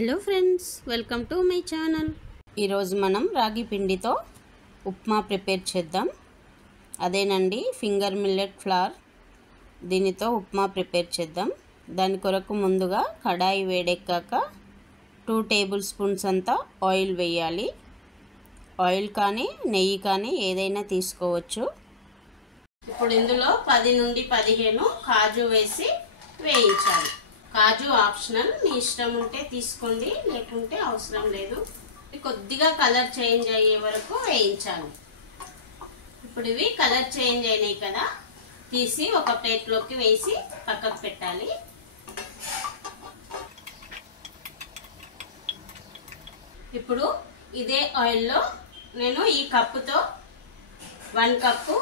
Hello friends, welcome to my channel. ఈరోజు మనం రాగి పిండితో ఉప్మా ప్రిపేర్ చేద్దాం. అదేనండి ఫింగర్ మిల్లెట్ ఫ్లవర్. దీనితో ఉప్మా ప్రిపేర్ చేద్దాం. దాని కొరకు ముందుగా కడాయి వేడెక్కాక 2 టేబుల్ స్పూన్స్ అంతా ఆయిల్ వేయాలి. ఆయిల్ కానీ నెయ్యి కానీ ఏదైనా తీసుకోవచ్చు. ఇప్పుడు ఇందులో 10 నుండి 15 కాజు వేసి వేయించాలి. కాజు ఆప్షనల్, మీ ఇష్టం ఉంటే తీసుకోండి, లేకుంటే అవసరం లేదు. కొద్దిగా కలర్ చేంజ్ అయ్యే వరకు వేయించాలి. ఇప్పుడు ఇవి కలర్ చేంజ్ అయినాయి కదా, తీసి ఒక ప్లేట్లోకి వేసి పక్కకు పెట్టాలి. ఇప్పుడు ఇదే ఆయిల్లో నేను ఈ కప్పుతో 1 కప్పు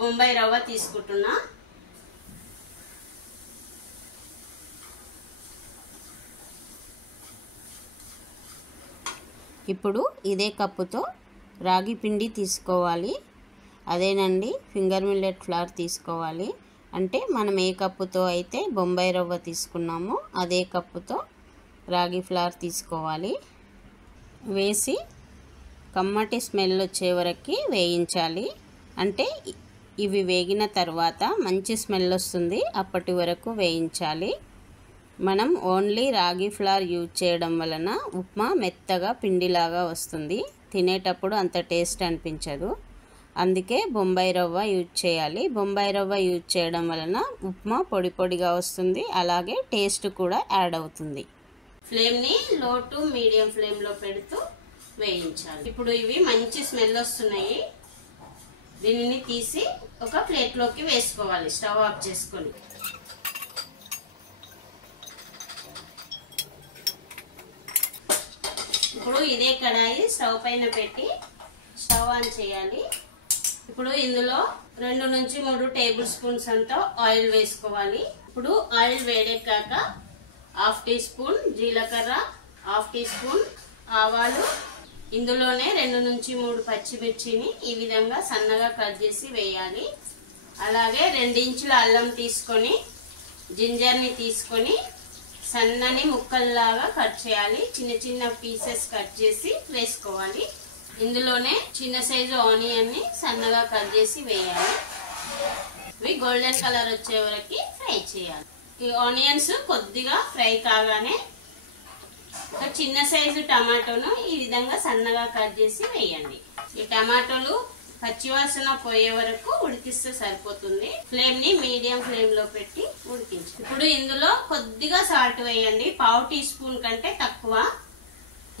బొంబాయి రవ్వ తీసుకుంటున్నా. ఇప్పుడు ఇదే కప్పుతో రాగి పిండి తీసుకోవాలి. అదేనండి ఫింగర్ మిల్లెట్ ఫ్లవర్ తీసుకోవాలి. అంటే మనం ఏ కప్పుతో అయితే బొంబాయి రవ్వ తీసుకున్నామో అదే కప్పుతో రాగి ఫ్లవర్ తీసుకోవాలి. వేసి కమ్మటి స్మెల్ వచ్చే వరకు వేయించాలి. అంటే ఇవి వేగిన తర్వాత మంచి స్మెల్ వస్తుంది, అప్పటి వరకు వేయించాలి. మనం ఓన్లీ రాగి ఫ్లవర్ యూజ్ చేయడం వలన ఉప్మా మెత్తగా పిండిలాగా వస్తుంది, తినేటప్పుడు అంత టేస్ట్ అనిపించదు. అందుకే బొంబాయి రవ్వ యూజ్ చేయాలి. బొంబాయి రవ్వ యూజ్ చేయడం వలన ఉప్మా పొడి పొడిగా వస్తుంది, అలాగే టేస్ట్ కూడా యాడ్ అవుతుంది. ఫ్లేమ్ని లో టు మీడియం ఫ్లేమ్లో పెడుతూ వేయించాలి. ఇప్పుడు ఇవి మంచి స్మెల్ వస్తున్నాయి. దీనిని తీసి ఒక ప్లేట్లోకి వేసుకోవాలి, స్టవ్ ఆఫ్ చేసుకొని. ఇప్పుడు ఇదే కడాయి స్టవ్ పైన పెట్టి స్టవ్ ఆన్ చేయాలి. ఇప్పుడు ఇందులో 2 నుంచి 3 టేబుల్ స్పూన్స్ అంతా ఆయిల్ వేసుకోవాలి. ఇప్పుడు ఆయిల్ వేడెక్కాక 1/2 టీ స్పూన్ జీలకర్ర, 1/2 టీ స్పూన్ ఆవాలు, ఇందులోనే 2 నుంచి 3 పచ్చిమిర్చిని ఈ విధంగా సన్నగా కట్ చేసి వేయాలి. అలాగే 2 ఇంచుల అల్లం తీసుకొని జింజర్ని తీసుకొని సన్నని ముక్కల్లాగా కట్ చేయాలి. చిన్న చిన్న పీసెస్ కట్ చేసి వేసుకోవాలి. ఇందులోనే చిన్న సైజు ఆనియన్ ని సన్నగా కట్ చేసి వేయాలి. ఇవి గోల్డెన్ కలర్ వచ్చే వరకు ఫ్రై చేయాలి. ఈ ఆనియన్స్ కొద్దిగా ఫ్రై కాగానే ఒక చిన్న సైజు టమాటోను ఈ విధంగా సన్నగా కట్ చేసి వేయండి. ఈ టమాటోలు పచ్చివాసన పోయే వరకు ఉడికిస్తే సరిపోతుంది. ఫ్లేమ్ ని మీడియం ఫ్లేమ్ లో పెట్టి ఉడికించండి. ఇప్పుడు ఇందులో కొద్దిగా సాల్ట్ వేయండి, 1/2 టీ స్పూన్ కంటే తక్కువ.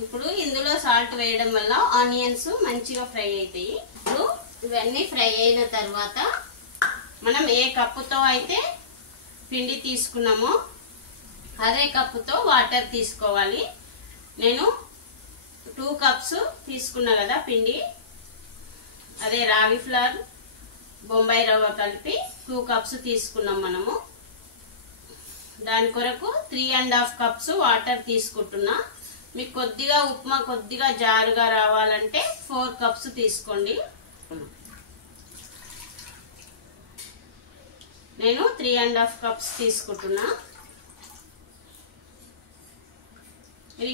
ఇప్పుడు ఇందులో సాల్ట్ వేయడం వల్ల ఆనియన్స్ మంచిగా ఫ్రై అవుతాయి. ఇప్పుడు ఇవన్నీ ఫ్రై అయిన తర్వాత మనం ఏ కప్పుతో అయితే పిండి తీసుకున్నామో అదే కప్పుతో వాటర్ తీసుకోవాలి. నేను 2 కప్స్ తీసుకున్నా కదా పిండి, అదే రాగి ఫ్లవర్ బొంబాయి రవ్వ కలిపి 2 కప్స్ తీసుకున్నాం మనము. దాని కొరకు 3.5 కప్స్ వాటర్ తీసుకుంటున్నా. మీకు కొద్దిగా ఉప్మా కొద్దిగా జారుగా రావాలంటే 4 కప్స్ తీసుకోండి. నేను 3.5 కప్స్ తీసుకుంటున్నా.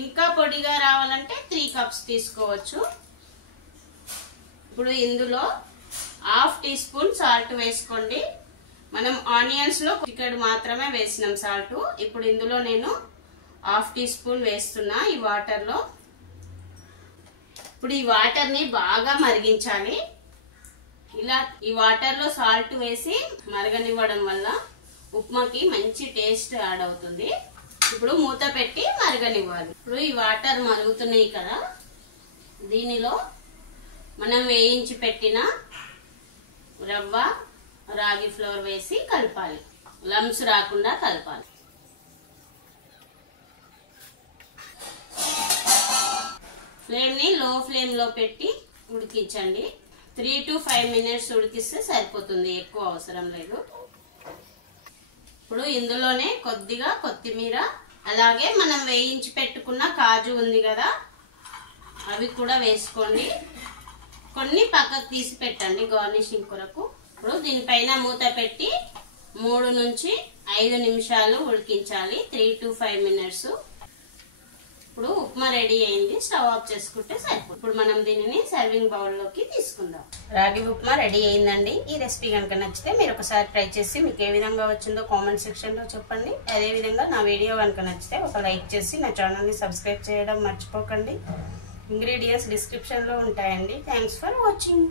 ఇంకా పొడిగా రావాలంటే 3 కప్స్ తీసుకోవచ్చు. ఇప్పుడు ఇందులో 1/2 టీ స్పూన్ సాల్ట్ వేసుకోండి. మనం ఆనియన్స్ లో చికెడు మాత్రమే వేసినాం సాల్ట్. ఇప్పుడు ఇందులో నేను 1/2 టీ స్పూన్ వేస్తున్నా ఈ వాటర్ లో. ఇప్పుడు ఈ వాటర్ ని బాగా మరిగించాలి. ఇలా ఈ వాటర్ లో సాల్ట్ వేసి మరగనివ్వడం వల్ల ఉప్మాకి మంచి టేస్ట్ యాడ్ అవుతుంది. ఇప్పుడు మూత పెట్టి మరగనివ్వాలి. ఇప్పుడు ఈ వాటర్ మరుగుతున్నాయి కదా, దీనిలో మనం వేయించి పెట్టిన రవ్వ రాగి ఫ్లోర్ వేసి కలపాలి. లంప్స్ రాకుండా కలపాలి. ఫ్లేమ్ ని లో ఫ్లేమ్ లో పెట్టి ఉడికించండి. 3 to 5 మినిట్స్ ఉడికిస్తే సరిపోతుంది, ఎక్కువ అవసరం లేదు. ఇప్పుడు ఇందులోనే కొద్దిగా కొత్తిమీర, అలాగే మనం వేయించి పెట్టుకున్న కాజు ఉంది కదా, అవి కూడా వేసుకోండి. కొన్ని పక్కకు తీసి పెట్టండి గార్నిషింగ్ కొరకు. ఇప్పుడు దీనిపైన మూత పెట్టి 3 నుంచి 5 నిమిషాలు ఉడికించాలి, 3 to 5 మినిట్స్. ఇప్పుడు ఉప్మా రెడీ అయింది, స్టవ్ ఆఫ్ చేసుకుంటే సరిపోతుంది. ఇప్పుడు మనం దీనిని సర్వింగ్ బౌల్ లోకి తీసుకుందాం. రాగి ఉప్మా రెడీ అయిందండి. ఈ రెసిపీ కనుక నచ్చితే మీరు ఒకసారి ట్రై చేసి మీకు ఏ విధంగా వచ్చిందో కామెంట్ సెక్షన్ లో చెప్పండి. అదే విధంగా నా వీడియో కనుక నచ్చితే ఒక లైక్ చేసి నా ఛానల్ ని సబ్స్క్రైబ్ చేయడం మర్చిపోకండి. ఇంగ్రీడియంట్స్ డిస్క్రిప్షన్ లో ఉంటాయండి. Thanks for watching.